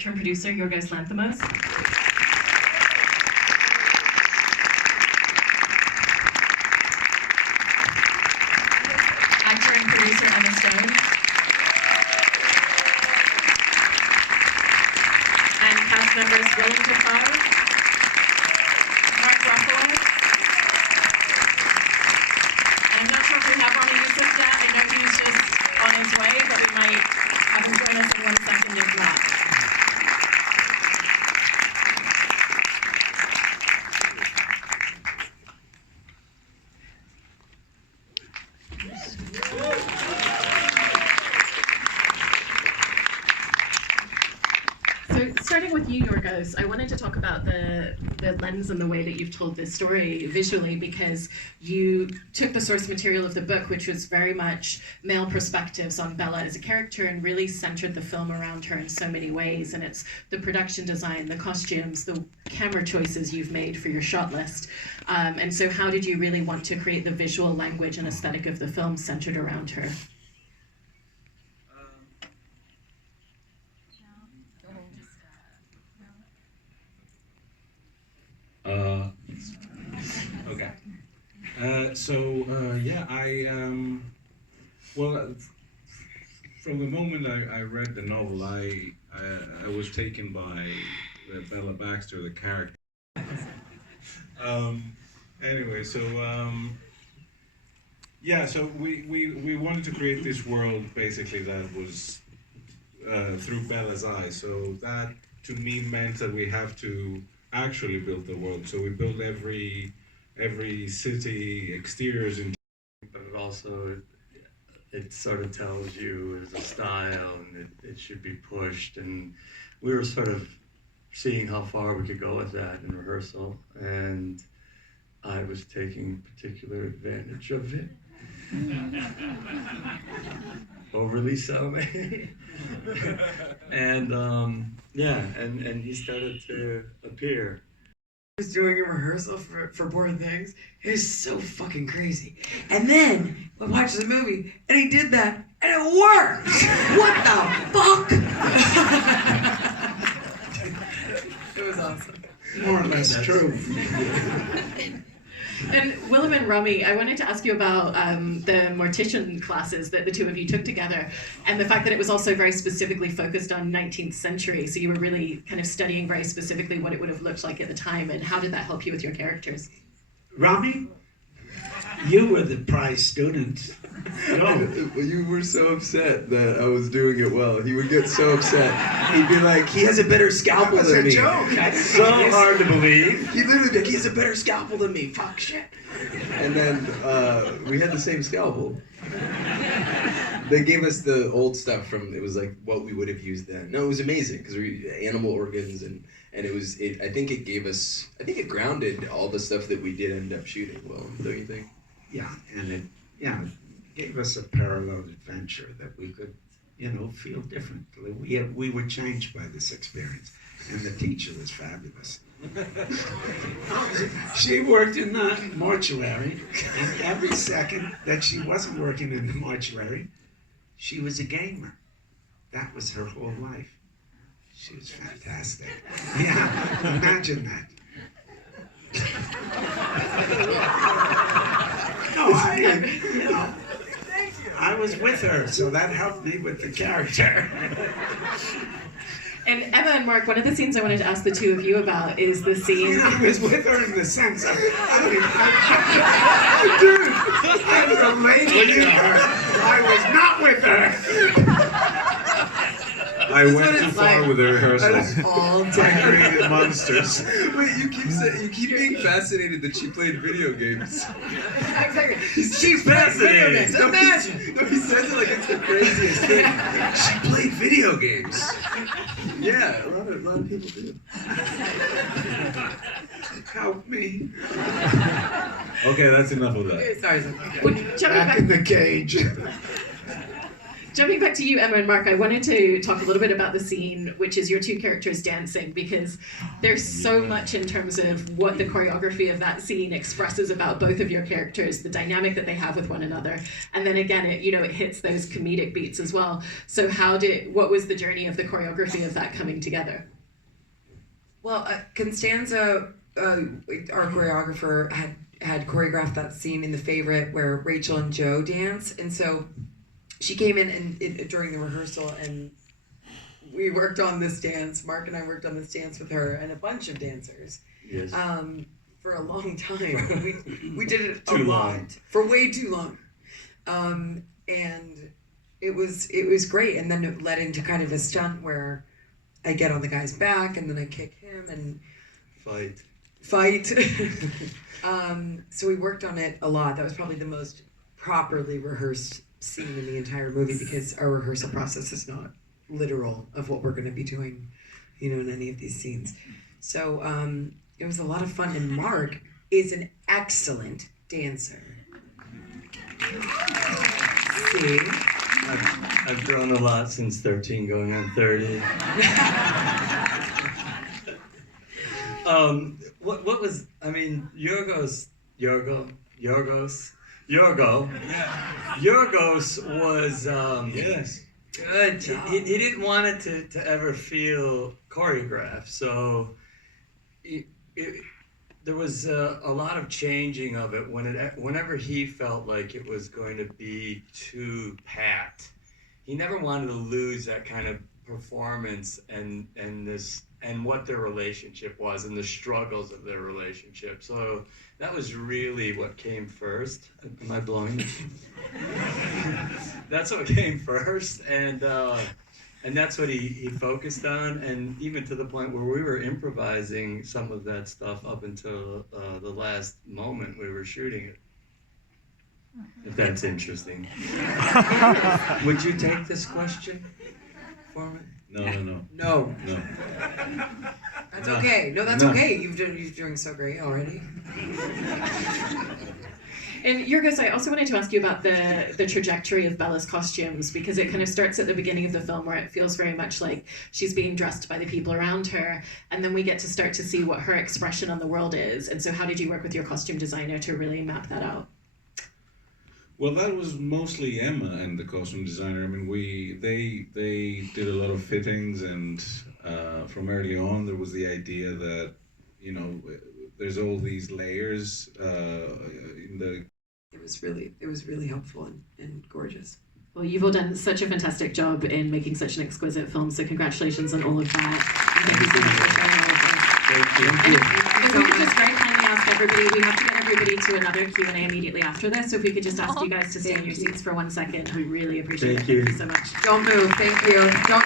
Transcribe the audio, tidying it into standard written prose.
director and producer, Yorgos Lanthimos. Actor and producer, Emma Stone. And cast members, Willem, Dafoe, Ruffalo. And I'm not sure if we have Ramy Youssef yet. I know he's just on his way, but we might have him join us in 1 second if not. So starting with you, Yorgos, I wanted to talk about the lens and the way that you've told this story visually, because you took the source material of the book, which was very much male perspectives on Bella as a character, and really centered the film around her in so many ways. And it's the production design, the costumes, the camera choices you've made for your shot list. And so how did you really want to create the visual language and aesthetic of the film centered around her? Okay. Well, from the moment I read the novel, I was taken by Bella Baxter, the character. Anyway, so we wanted to create this world basically that was through Bella's eyes. So that to me meant that we have to actually build the world. So we built every city, exteriors, and but it also it sort of tells you as a style, and it should be pushed. And we were sort of seeing how far we could go with that in rehearsal, and I was taking particular advantage of it. Overly so, maybe. And and he started to appear. I was doing a rehearsal for Poor Things. It was so fucking crazy. And then I watched the movie, and he did that, and it worked! What the fuck? It was awesome. More or less true. And Willem and Ramy, I wanted to ask you about the mortician classes that the two of you took together, and the fact that it was also very specifically focused on 19th century, so you were really kind of studying very specifically what it would have looked like at the time, and how did that help you with your characters? Ramy, you were the prize student. No. You were so upset that I was doing it well. He would get so upset. He'd be like, he has a better scalpel than me. That's so hard to believe. He'd literally be like, he has a better scalpel than me. Fuck shit. And then we had the same scalpel. They gave us the old stuff from, it was like what we would have used then. No, it was amazing because we animal organs and I think it grounded all the stuff that we did end up shooting well, don't you think? Yeah, and it gave us a parallel adventure that we could, feel differently. We were changed by this experience, and the teacher was fabulous. She worked in the mortuary, and every second that she wasn't working in the mortuary, she was a gamer. That was her whole life. She was fantastic. Yeah, imagine that. No, I was with her, so that helped me with the character. And Emma and Mark, one of the scenes I wanted to ask the two of you about is the scene. I was with her in the sense of, I was related to her. I was not with her. I went too far with the rehearsals. All I day. created monsters. Wait, you keep being fascinated that she played video games. Exactly. She played video games. Imagine. No, he says it like it's the craziest thing. She played video games. Yeah, a lot of people do. Help me. Okay, that's enough of that. Sorry. Jumping Back back, in the cage. Jumping back to you, Emma and Mark, I wanted to talk a little bit about the scene, which is your two characters dancing, because there's so much in terms of what the choreography of that scene expresses about both of your characters, the dynamic that they have with one another, and then again, it hits those comedic beats as well. So what was the journey of the choreography of that coming together? Well, Constanza, our choreographer, had choreographed that scene in The Favorite where Rachel and Joe dance, and so she came in and during the rehearsal, and we worked on this dance. Mark and I worked on this dance with her and a bunch of dancers. Yes. For a long time. We did it Too long. For way too long. And it was great. And then it led into kind of a stunt where I get on the guy's back and then I kick him and fight. So we worked on it a lot. That was probably the most properly rehearsed scene in the entire movie, because our rehearsal process is not literal of what we're going to be doing, in any of these scenes. So it was a lot of fun, and Mark is an excellent dancer. See? I've grown a lot since 13, going on 30. What was, Yorgos was, Yes. good. He didn't want it to ever feel choreographed, so there was a lot of changing of it whenever he felt like it was going to be too pat. He never wanted to lose that kind of performance and what their relationship was and the struggles of their relationship. So that was really what came first. Am I blowing it? That's what came first, and that's what he focused on, and even to the point where we were improvising some of that stuff up until the last moment we were shooting it. If that's interesting. Would you take this question for me? No. That's okay. No, that's okay. You're doing so great already. And Yorgos, I also wanted to ask you about the trajectory of Bella's costumes, because it kind of starts at the beginning of the film where it feels very much like she's being dressed by the people around her, and then we get to start to see what her expression on the world is. And so how did you work with your costume designer to really map that out? Well, that was mostly Emma and the costume designer. I mean, they did a lot of fittings, and from early on there was the idea that, there's all these layers in the. It was really helpful and gorgeous. Well, you've all done such a fantastic job in making such an exquisite film, so congratulations on all of that. And thank you so much for sharing all of this. Thank you. And if we could just very kindly ask everybody, we have to get everybody to another Q&A immediately after this, so if we could just ask you guys to stay in your seats for 1 second, we really appreciate it. Thank you. Thank you so much. Don't move. Thank you. Don't.